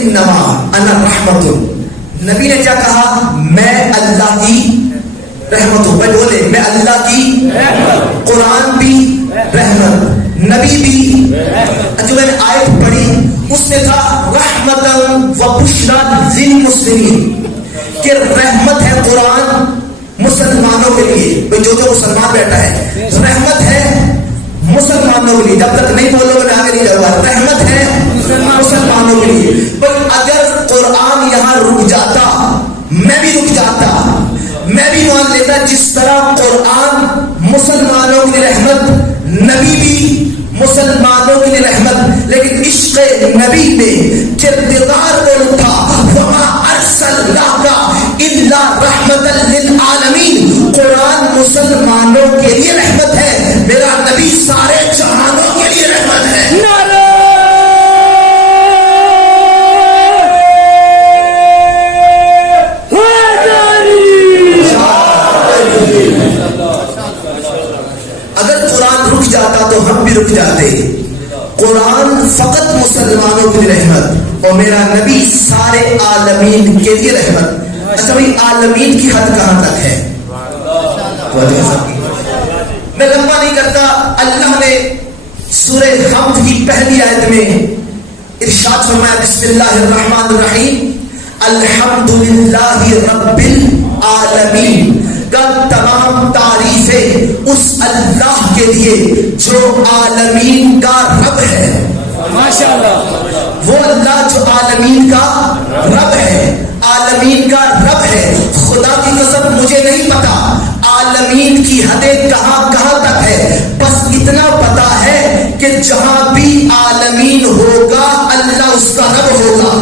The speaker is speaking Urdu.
انما انا رحمت. نبی نے کیا کہا؟ میں اللہ کی رحمت ہوں. بھائی بولے میں اللہ کی رحمت. قرآن بھی رحمت, نبی بھی. جو میں نے آیت پڑھی اس میں تھا رحمتا و بشرا للمسلمین, کہ رحمت ہے قرآن مسلمانوں کے لیے. جو مسلمان بیٹھا ہے, رحمت ہے مسلمانوں کے لیے. جب تک نہیں بولو میں آگے نہیں جاؤں گا. رحمت ہے مسلمانوں کے لیے. پر اگر قرآن یہاں رک جاتا, میں بھی رک جاتا, میں بھی مان لیتا جس طرح قرآن مسلمانوں کے لیے رحمت, نبی بھی مسلمانوں کے لیے رحمت, لیکن عشق نبی میں کردار کون تھا؟ وما ارسلناک الا رحمتا للعالمین. قرآن مسلمانوں کے لیے رحمت ہے, میرا نبی سارے جہانوں کے لیے رحمت ہے. اگر قرآن رک جاتا تو ہم بھی رک جاتے. قرآن فقط مسلمانوں کے لیے رحمت, اور میرا نبی سارے عالمین کے لیے رحمت. اچھا بھائی, عالمین کی حد کہاں تک ہے؟ میں لمبا نہیں کرتا. اللہ نے سورہ حمد کی پہلی آیت میں ارشاد فرمایا بسم اللہ الرحمن الرحیم الحمدللہ رب العالمین. کا تمام تعریفیں اس اللہ کے لیے جو عالمین کا رب ہے. ماشاءاللہ, وہ اللہ جو عالمین کا رب ہے, عالمین کا رب ہے. خدا کی قسم مجھے نہیں پتا عالمین کی حدیں کہاں کہاں تک ہے, بس اتنا پتا ہے کہ جہاں بھی عالمین ہوگا اللہ اس کا رب ہوگا.